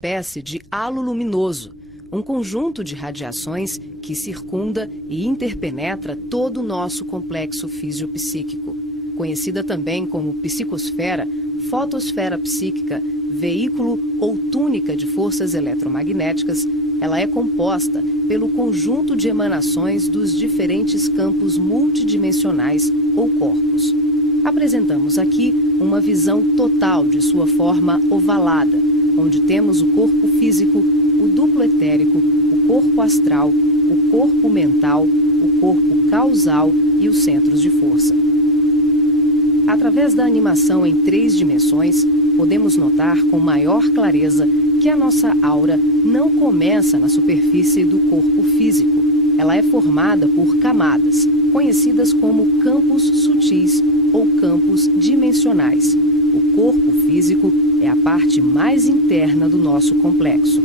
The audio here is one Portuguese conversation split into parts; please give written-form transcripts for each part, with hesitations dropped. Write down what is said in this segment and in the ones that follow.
espécie de halo luminoso, um conjunto de radiações que circunda e interpenetra todo o nosso complexo fisiopsíquico. Conhecida também como psicosfera, fotosfera psíquica, veículo ou túnica de forças eletromagnéticas, ela é composta pelo conjunto de emanações dos diferentes campos multidimensionais ou corpos. Apresentamos aqui uma visão total de sua forma ovalada, onde temos o corpo físico, o duplo etérico, o corpo astral, o corpo mental, o corpo causal e os centros de força. Através da animação em 3 dimensões, podemos notar com maior clareza que a nossa aura não começa na superfície do corpo físico. Ela é formada por camadas, conhecidas como campos sutis ou campos dimensionais. O corpo físico é a parte mais interna do nosso complexo.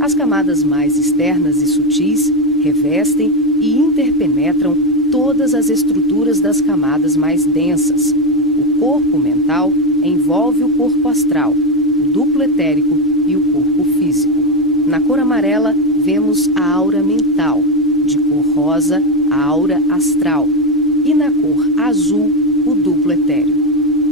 As camadas mais externas e sutis revestem e interpenetram todas as estruturas das camadas mais densas. O corpo mental envolve o corpo astral, o duplo etérico e o corpo físico. Na cor amarela, vemos a aura mental, de cor rosa, a aura astral, e na cor azul, o duplo etéreo.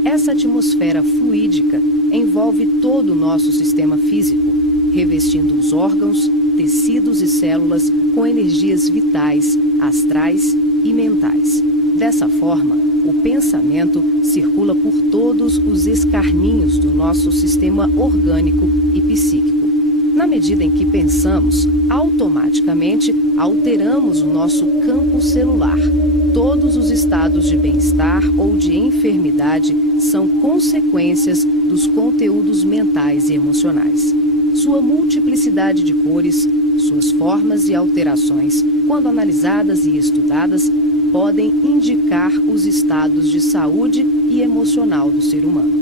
Essa atmosfera fluídica envolve todo o nosso sistema físico, revestindo os órgãos, tecidos e células com energias vitais, astrais e mentais. Dessa forma, o pensamento circula por todos os escarninhos do nosso sistema orgânico e psíquico. Na medida em que pensamos, automaticamente alteramos o nosso campo celular. Todos os estados de bem-estar ou de enfermidade são consequências dos conteúdos mentais e emocionais. Sua multiplicidade de cores, suas formas e alterações, quando analisadas e estudadas, podem indicar os estados de saúde e emocional do ser humano.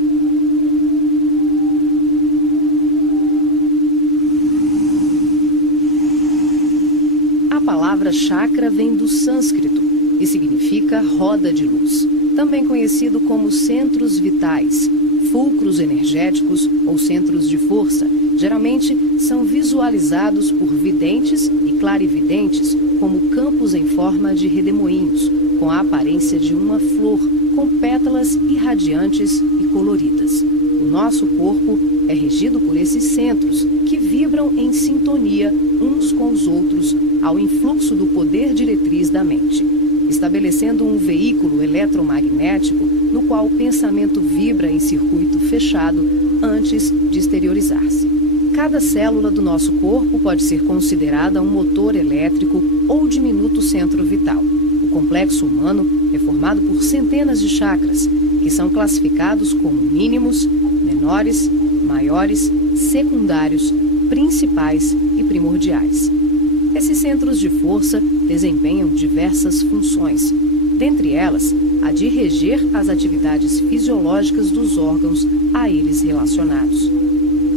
A palavra chakra vem do sânscrito e significa roda de luz, também conhecido como centros vitais, fulcros energéticos ou centros de força. Geralmente são visualizados por videntes e clarividentes como campos em forma de redemoinhos, com a aparência de uma flor, com pétalas irradiantes e coloridas. O nosso corpo é regido por esses centros, que vibram em sintonia uns com os outros ao influxo do poder diretriz da mente, estabelecendo um veículo eletromagnético no qual o pensamento vibra em circuito fechado antes de exteriorizar-se. Cada célula do nosso corpo pode ser considerada um motor elétrico ou diminuto centro vital. O complexo humano é formado por centenas de chakras, que são classificados como mínimos, menores, maiores, secundários, principais e primordiais. Esses centros de força desempenham diversas funções, dentre elas a de reger as atividades fisiológicas dos órgãos a eles relacionados.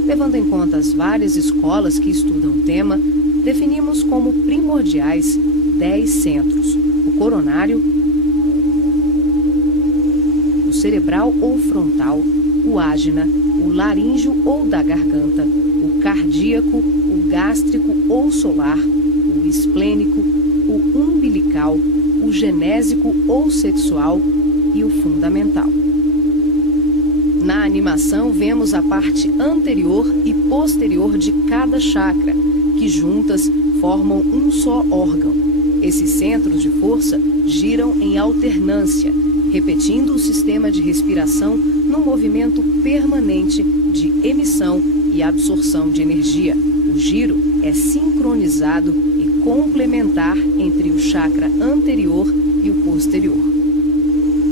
Levando em conta as várias escolas que estudam o tema, definimos como primordiais 10 centros: o coronário, o cerebral ou frontal, o ágina, o laríngeo ou da garganta, o cardíaco, o gástrico ou solar, o esplênico, o umbilical, o genésico ou sexual e o fundamental. Na animação, vemos a parte anterior e posterior de cada chakra, que juntas formam um só órgão. Esses centros de força giram em alternância, repetindo o sistema de respiração num movimento permanente de emissão e absorção de energia. O giro é sincronizado e complementar entre o chakra anterior e o posterior.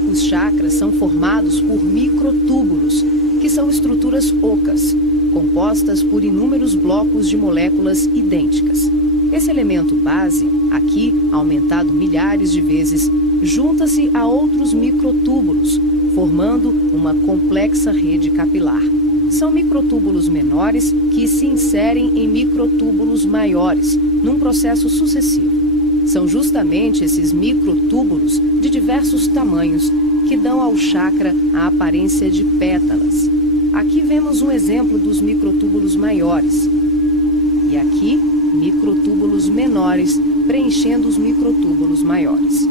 Os chakras são formados por microtúbulos, que são estruturas ocas, compostas por inúmeros blocos de moléculas idênticas. Esse elemento base, aqui aumentado milhares de vezes, junta-se a outros microtúbulos, formando uma complexa rede capilar. São microtúbulos menores que se inserem em microtúbulos maiores, num processo sucessivo. São justamente esses microtúbulos de diversos tamanhos que dão ao chakra a aparência de pétalas. pétalas. Aqui vemos um exemplo dos microtúbulos maiores. E aqui, microtúbulos menores preenchendo os microtúbulos maiores.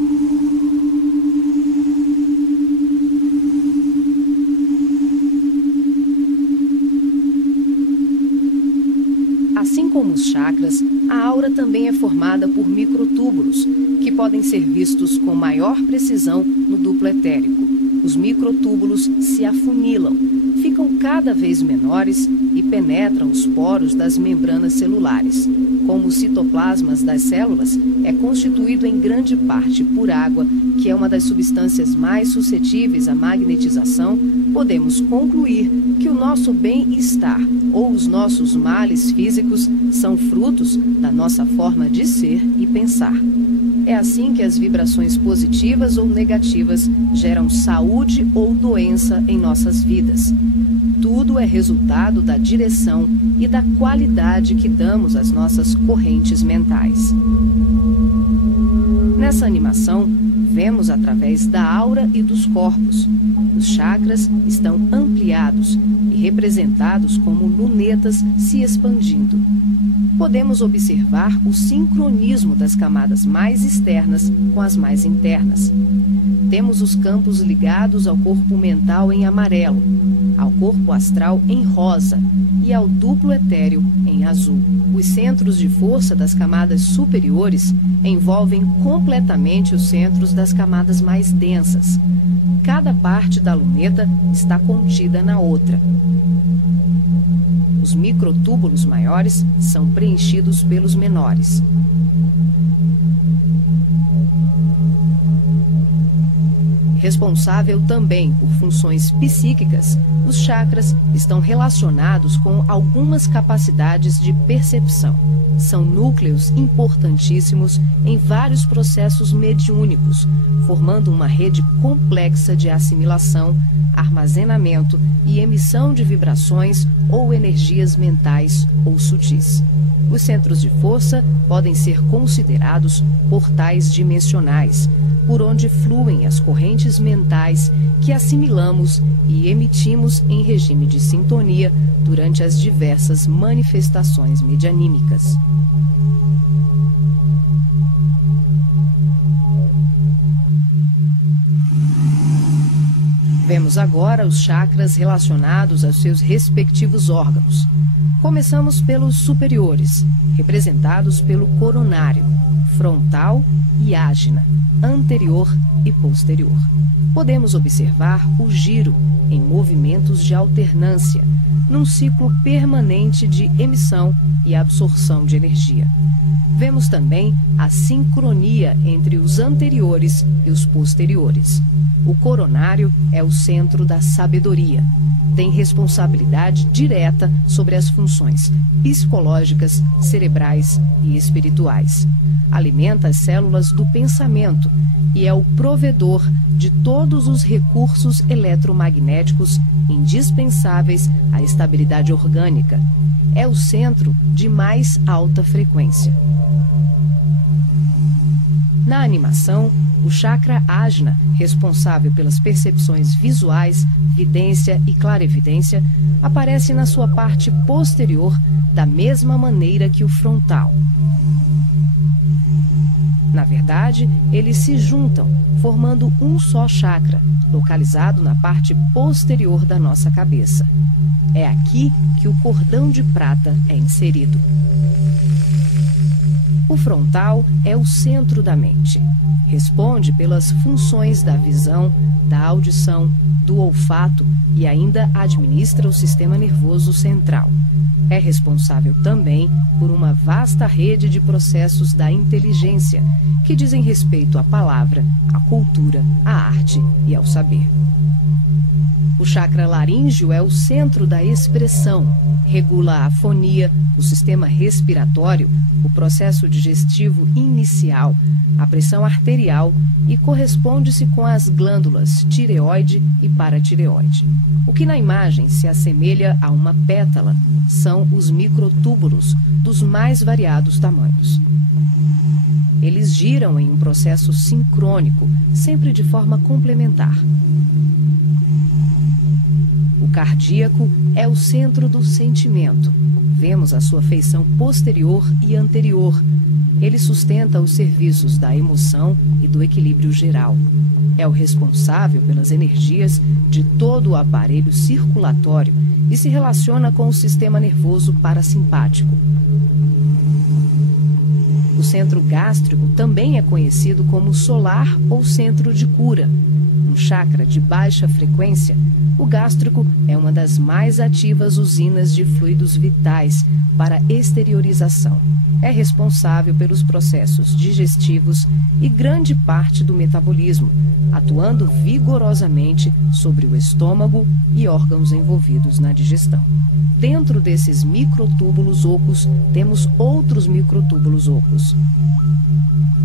Assim como os chakras, a aura também é formada por microtúbulos, que podem ser vistos com maior precisão no duplo etérico. Os microtúbulos se afunilam, ficam cada vez menores e penetram os poros das membranas celulares. Como os citoplasmas das células é constituído em grande parte por água, que é uma das substâncias mais suscetíveis à magnetização, podemos concluir que o nosso bem-estar ou os nossos males físicos são frutos da nossa forma de ser e pensar. É assim que as vibrações positivas ou negativas geram saúde ou doença em nossas vidas. Tudo é resultado da direção e da qualidade que damos às nossas correntes mentais. Nessa animação, vemos através da aura e dos corpos. Os chakras estão ampliados e representados como lunetas se expandindo. Podemos observar o sincronismo das camadas mais externas com as mais internas. Temos os campos ligados ao corpo mental em amarelo, ao corpo astral em rosa e ao duplo etéreo em azul. Os centros de força das camadas superiores envolvem completamente os centros das camadas mais densas. Cada parte da luneta está contida na outra. Os microtúbulos maiores são preenchidos pelos menores. Responsável também por funções psíquicas, os chakras estão relacionados com algumas capacidades de percepção. São núcleos importantíssimos em vários processos mediúnicos, formando uma rede complexa de assimilação, armazenamento e emissão de vibrações ou energias mentais ou sutis. Os centros de força podem ser considerados portais dimensionais, por onde fluem as correntes mentais que assimilamos e emitimos em regime de sintonia durante as diversas manifestações medianímicas. Vemos agora os chakras relacionados aos seus respectivos órgãos. Começamos pelos superiores, representados pelo coronário, frontal e ágina, anterior e posterior. Podemos observar o giro em movimentos de alternância, num ciclo permanente de emissão e absorção de energia. Vemos também a sincronia entre os anteriores e os posteriores. O coronário é o centro da sabedoria. Tem responsabilidade direta sobre as funções psicológicas, cerebrais e espirituais. Alimenta as células do pensamento e é o provedor de todos os recursos eletromagnéticos indispensáveis à estabilidade orgânica. É o centro de mais alta frequência. Na animação, o chakra ágina, responsável pelas percepções visuais, vidência e clarevidência, aparece na sua parte posterior da mesma maneira que o frontal. Na verdade, eles se juntam, formando um só chakra, localizado na parte posterior da nossa cabeça. É aqui que o cordão de prata é inserido. O frontal é o centro da mente. Responde pelas funções da visão, da audição, do olfato e ainda administra o sistema nervoso central. É responsável também por uma vasta rede de processos da inteligência, que dizem respeito à palavra, à cultura, à arte e ao saber. O chakra laríngeo é o centro da expressão, regula a afonia, o sistema respiratório, o processo digestivo inicial, a pressão arterial e corresponde-se com as glândulas tireoide e paratireoide. O que na imagem se assemelha a uma pétala são os microtúbulos dos mais variados tamanhos. Eles giram em um processo sincrônico, sempre de forma complementar. O cardíaco é o centro do sentimento. Vemos a sua feição posterior e anterior. Ele sustenta os serviços da emoção e do equilíbrio geral. É o responsável pelas energias de todo o aparelho circulatório e se relaciona com o sistema nervoso parasimpático. O centro gástrico também é conhecido como solar ou centro de cura. Um chakra de baixa frequência, o gástrico é uma das mais ativas usinas de fluidos vitais para exteriorização. É responsável pelos processos digestivos e grande parte do metabolismo, atuando vigorosamente sobre o estômago e órgãos envolvidos na digestão. Dentro desses microtúbulos ocos, temos outros microtúbulos ocos.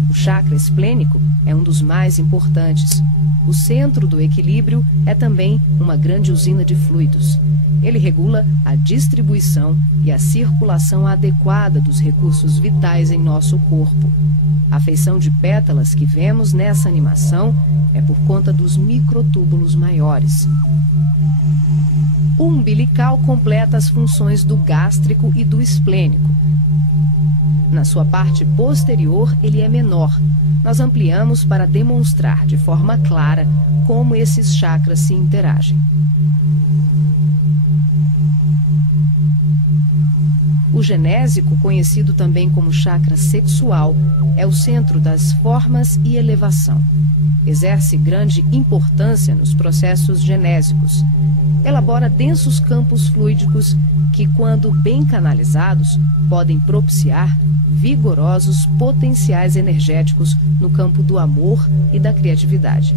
O chakra esplênico é um dos mais importantes. O centro do equilíbrio é também uma grande usina de fluidos. Ele regula a distribuição e a circulação adequada dos recursos vitais em nosso corpo. A feição de pétalas que vemos nessa animação é por conta dos microtúbulos maiores. O umbilical completa as funções do gástrico e do esplênico. Na sua parte posterior, ele é menor. Nós ampliamos para demonstrar de forma clara como esses chakras se interagem. O genésico, conhecido também como chakra sexual, é o centro das formas e elevação. Exerce grande importância nos processos genésicos. Elabora densos campos fluídicos que, quando bem canalizados, podem propiciar vigorosos potenciais energéticos no campo do amor e da criatividade.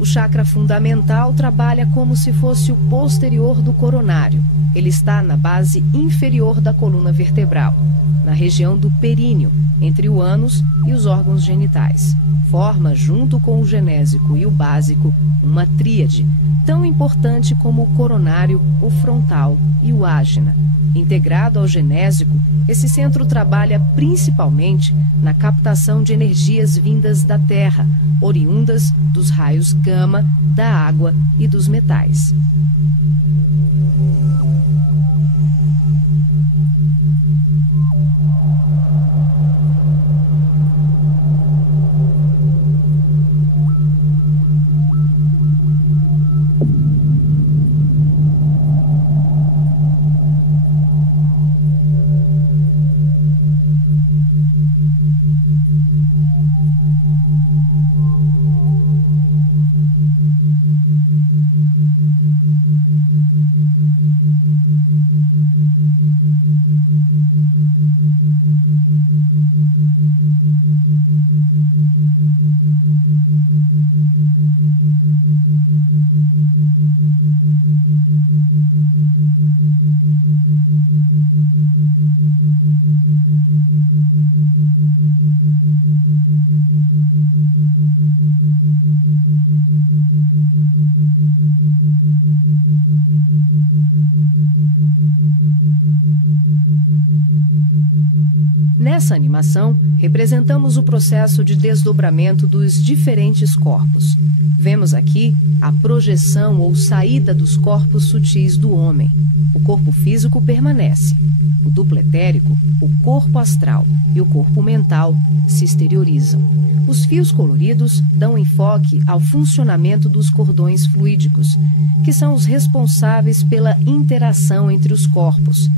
O chakra fundamental trabalha como se fosse o posterior do coronário. Ele está na base inferior da coluna vertebral, na região do períneo, entre o ânus e os órgãos genitais. Forma, junto com o genésico e o básico, uma tríade, tão importante como o coronário, o frontal e o ágina. Integrado ao genésico, esse centro trabalha principalmente na captação de energias vindas da Terra, oriundas dos raios gama, da água e dos metais. Nessa animação, representamos o processo de desdobramento dos diferentes corpos. Vemos aqui a projeção ou saída dos corpos sutis do homem. O corpo físico permanece. O duplo etérico, o corpo astral e o corpo mental se exteriorizam. Os fios coloridos dão enfoque ao funcionamento dos cordões fluídicos, que são os responsáveis pela interação entre os corpos.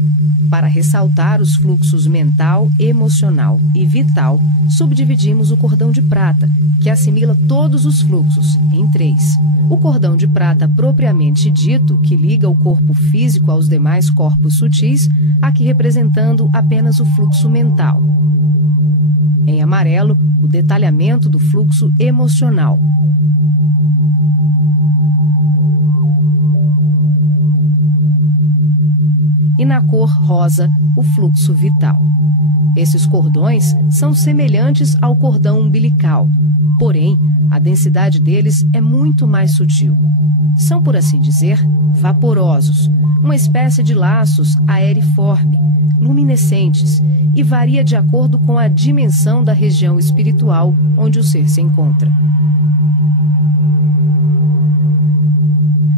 Para ressaltar os fluxos mental, emocional e vital, subdividimos o cordão de prata, que assimila todos os fluxos, em 3. O cordão de prata propriamente dito, que liga o corpo físico aos demais corpos sutis, aqui representando apenas o fluxo mental. Em amarelo, o detalhamento do fluxo emocional. e na cor rosa, o fluxo vital. Esses cordões são semelhantes ao cordão umbilical, porém, a densidade deles é muito mais sutil. São, por assim dizer, vaporosos, uma espécie de laços aeriforme, luminescentes, e varia de acordo com a dimensão da região espiritual onde o ser se encontra.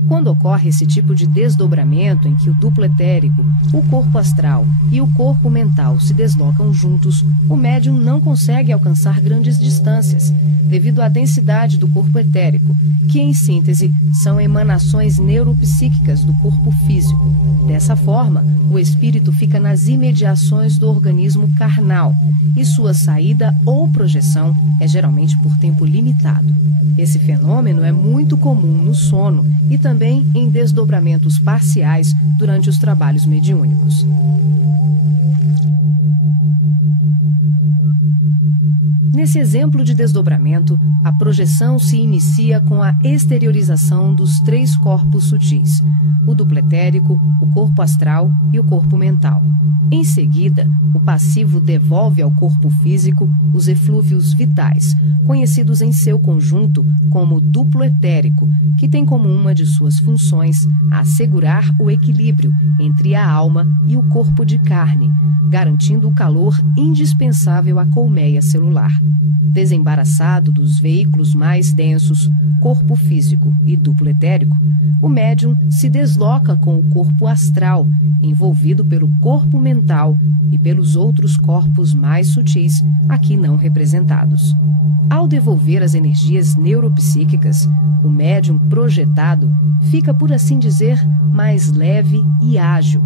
Quando ocorre esse tipo de desdobramento em que o duplo etérico, o corpo astral e o corpo mental se deslocam juntos, o médium não consegue alcançar grandes distâncias, devido à densidade do corpo etérico, que, em síntese, são emanações neuropsíquicas do corpo físico. Dessa forma, o espírito fica nas imediações do organismo carnal, e sua saída ou projeção é geralmente por tempo limitado. Esse fenômeno é muito comum no sono e também em desdobramentos parciais durante os trabalhos mediúnicos. Nesse exemplo de desdobramento, a projeção se inicia com a exteriorização dos 3 corpos sutis, o duplo etérico, o corpo astral e o corpo mental. Em seguida, o passivo devolve ao corpo físico os eflúvios vitais, conhecidos em seu conjunto como duplo etérico, que tem como uma de suas funções assegurar o equilíbrio entre a alma e o corpo de carne, garantindo o calor indispensável à colmeia celular. Desembaraçado dos veículos mais densos, corpo físico e duplo etérico, o médium se desloca com o corpo astral, envolvido pelo corpo mental e pelos outros corpos mais sutis, aqui não representados. Ao devolver as energias neuropsíquicas, o médium projetado fica, por assim dizer, mais leve e ágil,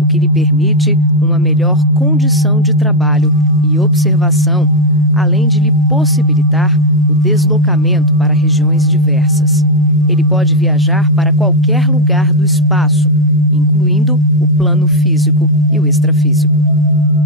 o que lhe permite uma melhor condição de trabalho e observação, além de lhe possibilitar o deslocamento para regiões diversas. Ele pode viajar para qualquer lugar do espaço, incluindo o plano físico e o extrafísico.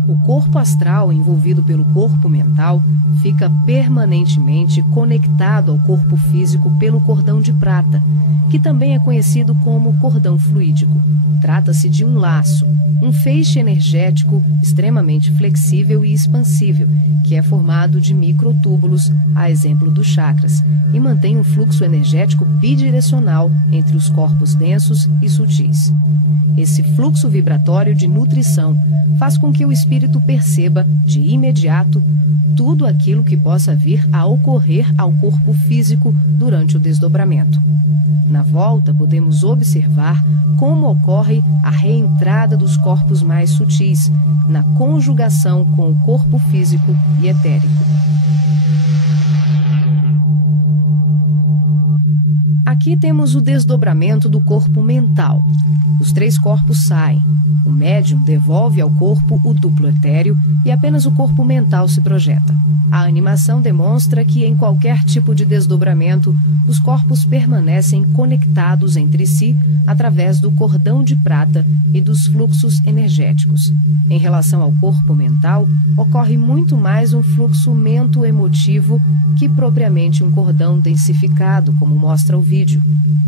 O corpo astral, envolvido pelo corpo mental, fica permanentemente conectado ao corpo físico pelo cordão de prata, que também é conhecido como cordão fluídico. Trata-se de um laço, um feixe energético extremamente flexível e expansível, que é formado de microtúbulos, a exemplo dos chakras, e mantém um fluxo energético bidirecional entre os corpos densos e sutis. Esse fluxo vibratório de nutrição faz com que o espírito perceba, de imediato, tudo aquilo que possa vir a ocorrer ao corpo físico durante o desdobramento. Na volta, podemos observar como ocorre a reentrada dos corpos mais sutis, na conjugação com o corpo físico e etérico. Aqui temos o desdobramento do corpo mental. Os 3 corpos saem. O médium devolve ao corpo o duplo etéreo e apenas o corpo mental se projeta. A animação demonstra que, em qualquer tipo de desdobramento, os corpos permanecem conectados entre si através do cordão de prata e dos fluxos energéticos. Em relação ao corpo mental, ocorre muito mais um fluxo mento-emotivo que propriamente um cordão densificado, como mostra o vídeo.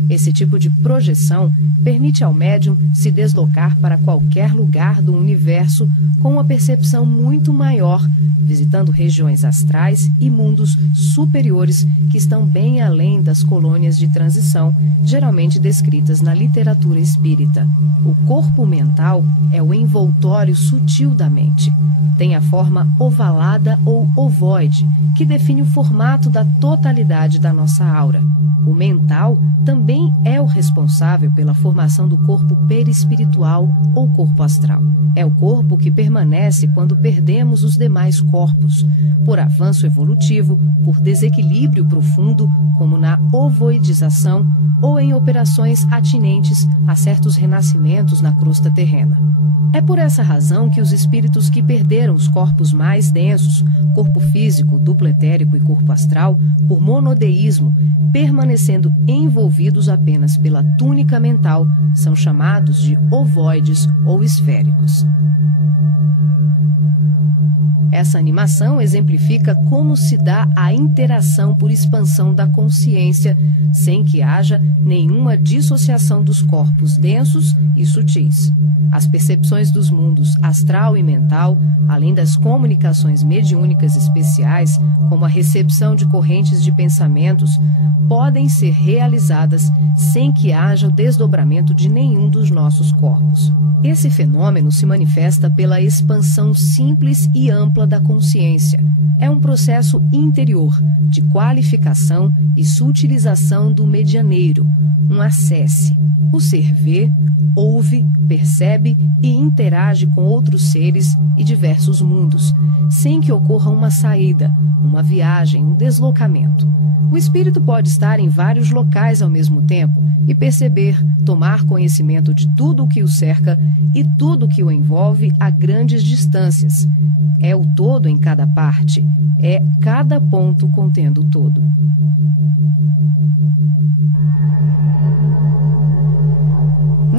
Esse tipo de projeção permite ao médium se deslocar para qualquer lugar do universo com uma percepção muito maior, visitando regiões astrais e mundos superiores que estão bem além das colônias de transição, geralmente descritas na literatura espírita. O corpo mental é o envoltório sutil da mente. Tem a forma ovalada ou ovoide, que define o formato da totalidade da nossa aura. O mental também é o responsável pela formação do corpo perispiritual ou corpo astral. É o corpo que permanece quando perdemos os demais corpos, por avanço evolutivo, por desequilíbrio profundo, como na ovoidização ou em operações atinentes a certos renascimentos na crosta terrena. É por essa razão que os espíritos que perderam os corpos mais densos, corpo físico, duplo etérico e corpo astral, por monodeísmo, permanecendo envolvidos apenas pela túnica mental, são chamados de ovoides ou esféricos. Essa animação exemplifica como se dá a interação por expansão da consciência, sem que haja nenhuma dissociação dos corpos densos e sutis. ovoides. As percepções dos mundos astral e mental, além das comunicações mediúnicas especiais, como a recepção de correntes de pensamentos, podem ser realizadas sem que haja o desdobramento de nenhum dos nossos corpos. Esse fenômeno se manifesta pela expansão simples e ampla da consciência. É um processo interior de qualificação e sutilização do medianeiro, um acesse. O ser vê, ouve, percebe e interage com outros seres e diversos mundos, sem que ocorra uma saída, uma viagem, um deslocamento. O espírito pode estar em vários locais ao mesmo tempo e perceber, tomar conhecimento de tudo o que o cerca e tudo o que o envolve a grandes distâncias. É o todo em cada parte, é cada ponto contendo o todo.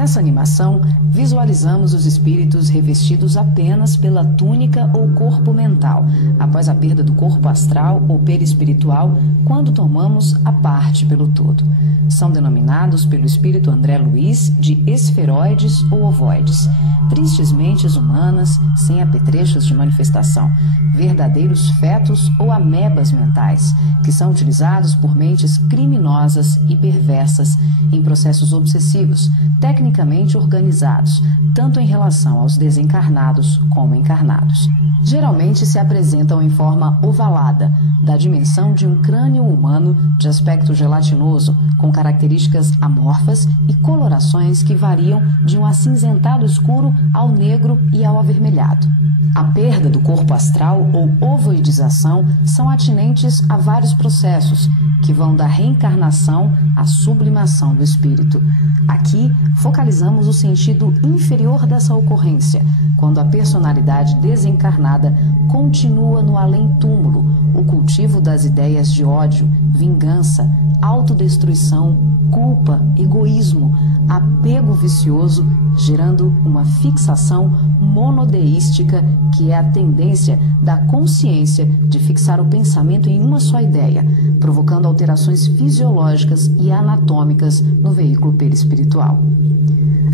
Nessa animação, visualizamos os espíritos revestidos apenas pela túnica ou corpo mental, após a perda do corpo astral ou perispiritual, quando tomamos a parte pelo todo. São denominados pelo espírito André Luiz de esferoides ou ovoides, tristes mentes humanas sem apetrechos de manifestação, verdadeiros fetos ou amebas mentais, que são utilizados por mentes criminosas e perversas em processos obsessivos, tecnicamente organizados, tanto em relação aos desencarnados como encarnados. Geralmente se apresentam em forma ovalada, da dimensão de um crânio humano de aspecto gelatinoso, com características amorfas e colorações que variam de um acinzentado escuro ao negro e ao avermelhado. A perda do corpo astral ou ovoidização são atinentes a vários processos, que vão da reencarnação à sublimação do espírito. Aqui, focalizamos o sentido inferior dessa ocorrência, quando a personalidade desencarnada continua no além-túmulo, o cultivo das ideias de ódio, vingança, autodestruição, culpa, egoísmo, apego vicioso, gerando uma fixação monodeística, que é a tendência da consciência de fixar o pensamento em uma só ideia, provocando alterações fisiológicas e anatômicas no veículo perispiritual.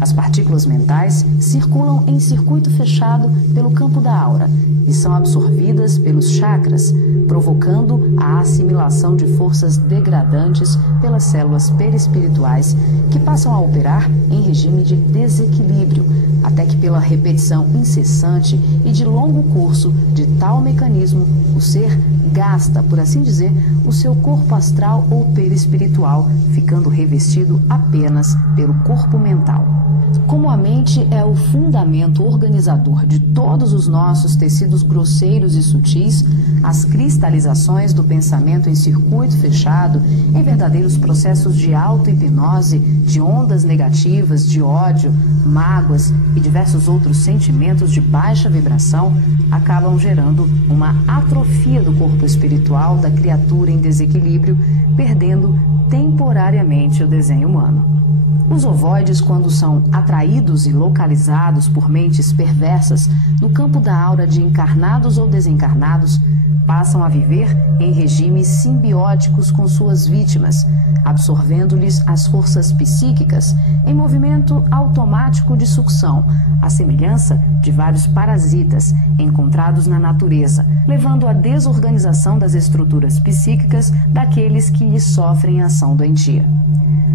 As partículas mentais circulam em circuito fechado pelo campo da aura e são absorvidas pelos chakras, provocando a assimilação de forças degradantes pelas células perispirituais, que passam a operar em regime de desequilíbrio, até que pela repetição incessante e de longo curso de tal mecanismo, o ser gasta, por assim dizer, o seu corpo astral ou perispiritual, ficando revestido apenas pelo corpo mental. Como a mente é o fundamento organizador de todos os nossos tecidos grosseiros e sutis, as cristalizações do pensamento em circuito fechado, em verdadeiros processos de auto-hipnose, de ondas negativas, de ódio, mágoas e diversos outros sentimentos de baixa vibração, acabam gerando uma atrofia do corpo espiritual da criatura em desequilíbrio, perdendo temporariamente o desenho humano. Os ovoides, quando são atraídos e localizados por mentes perversas no campo da aura de encarnados ou desencarnados, passam a viver em regimes simbióticos com suas vítimas, absorvendo-lhes as forças psíquicas em movimento automático de sucção, à semelhança de vários parasitas encontrados na natureza, levando à desorganização das estruturas psíquicas daqueles que lhes sofrem ação doentia.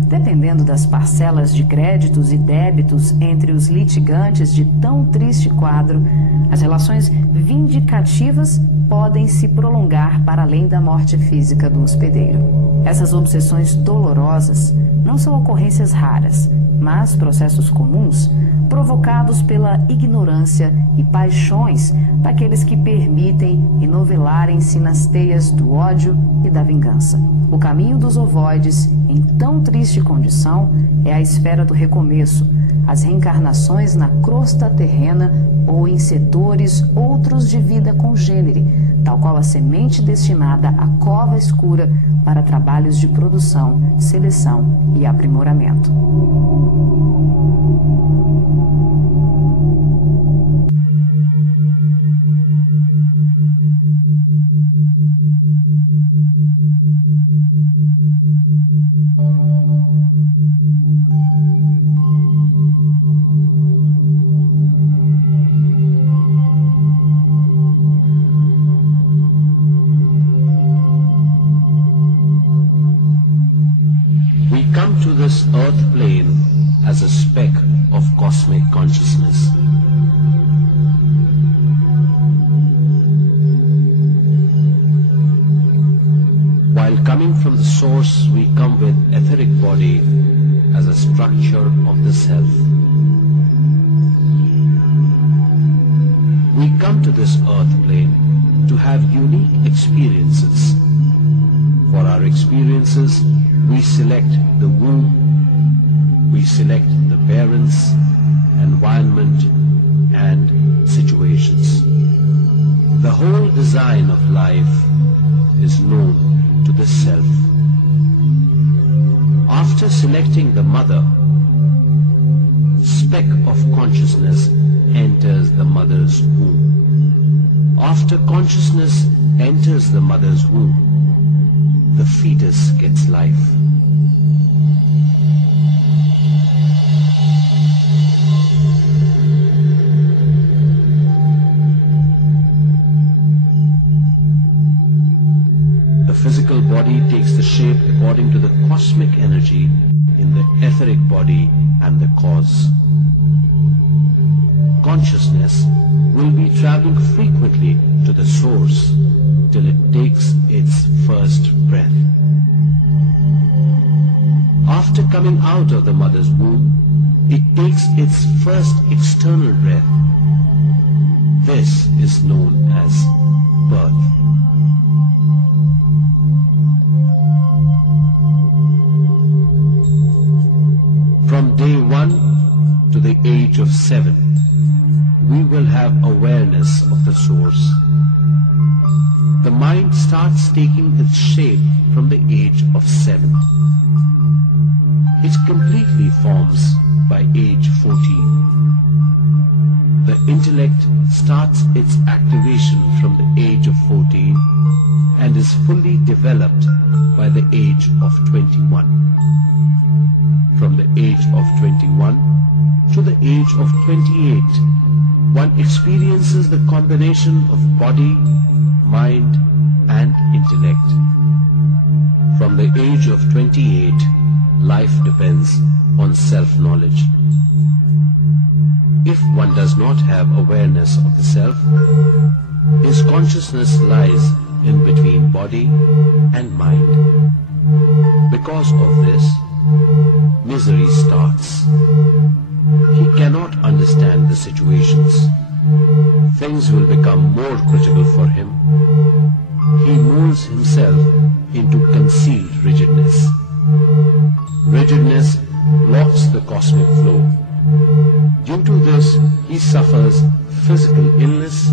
Dependendo das parcelas de créditos e débitos entre os litigantes de tão triste quadro, as relações vindicativas podem se prolongar para além da morte física do hospedeiro. Essas obsessões dolorosas não são ocorrências raras, mas processos comuns, provocados pela ignorância e paixões daqueles que permitem enovelarem-se nas teias do ódio e da vingança. O caminho dos ovoides, em tão triste condição, é a esfera do recomeço, as reencarnações na crosta terrena ou em setores outros de vida congênere, tal qual a semente destinada à cova escura para trabalhos de produção, seleção e aprimoramento. structure of the self. We come to this earth plane to have unique experiences. For our experiences, we select the womb, we select the parents, environment, and situations. The whole design of life is known to the self. After selecting the mother, speck of consciousness enters the mother's womb. After consciousness enters the mother's womb, the fetus gets life. The physical body takes the shape according to the cosmic energy in the etheric body and the cause. Consciousness will be traveling frequently to the source till it takes its first breath. After coming out of the mother's womb, it takes its first external breath. This is known as birth. From day 1 to the age of 7, we will have awareness of the source. The mind starts taking its shape from the age of 7. It completely forms by age 14. The intellect starts its activation from the age of 14 and is fully developed by the age of 21. From the age of 21 to the age of 28, one experiences the combination of body, mind, and intellect. From the age of 28, life depends on self-knowledge. If one does not have awareness of the self, his consciousness lies in between body and mind. Because of this, misery starts. He cannot understand the situations. Things will become more critical for him. He molds himself into concealed rigidness. Rigidness blocks the cosmic flow. Due to this, he suffers physical illness,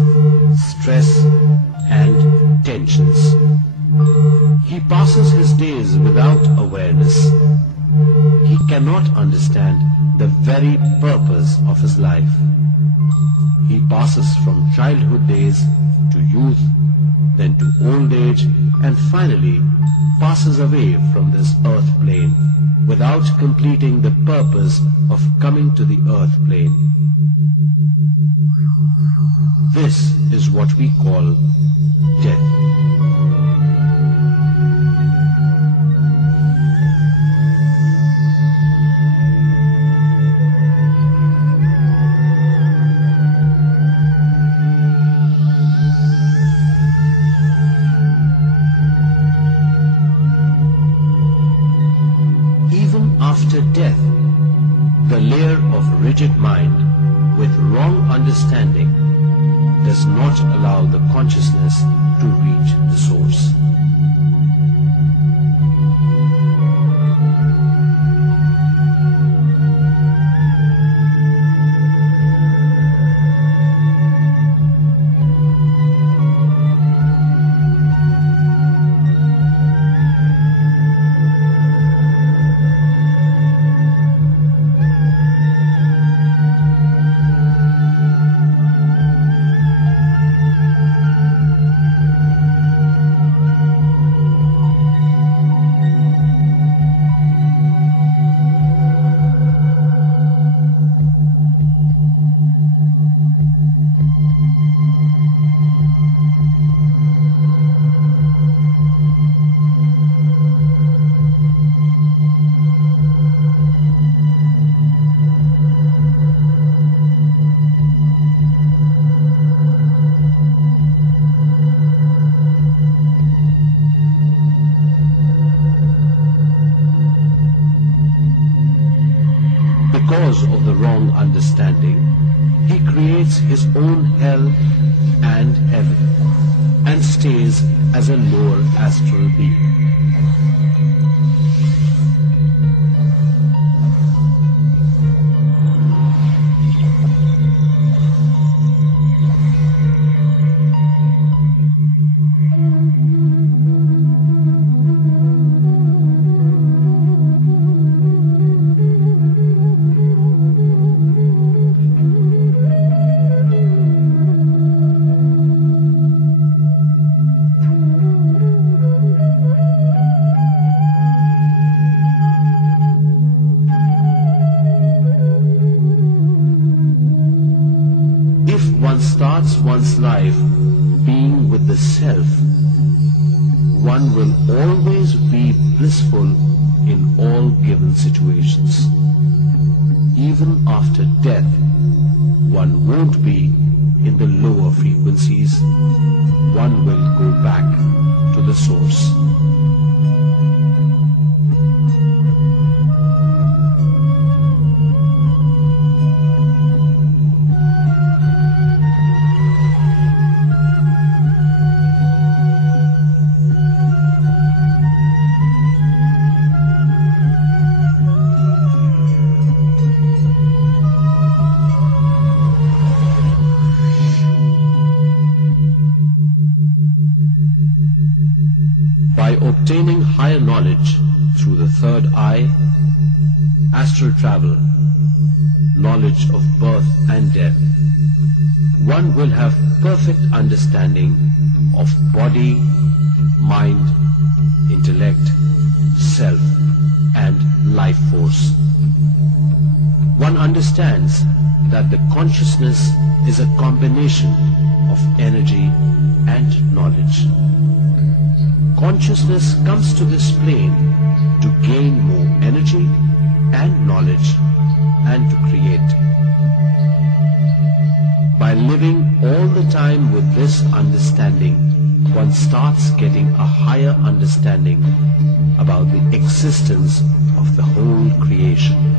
stress, and tensions. He passes his days without awareness. He cannot understand the very purpose of his life. He passes from childhood days to youth, then to old age, and finally passes away from this earth plane without completing the purpose of coming to the earth plane. This is what we call death. After death, the layer of rigid mind with wrong understanding does not allow the consciousness to reach the source. his own hell and heaven, and stays as a lower astral being. Starts one's life being with the self, one will always be blissful in all given situations. Even after death, one won't be in the lower frequencies, one will go back to the source. By obtaining higher knowledge through the third eye, astral travel, knowledge of birth and death, one will have perfect understanding of body, mind, intellect, self, and life force. One understands that the consciousness is a combination of energy and knowledge. Consciousness comes to this plane to gain more energy and knowledge and to create. By living all the time with this understanding, one starts getting a higher understanding about the existence of the whole creation.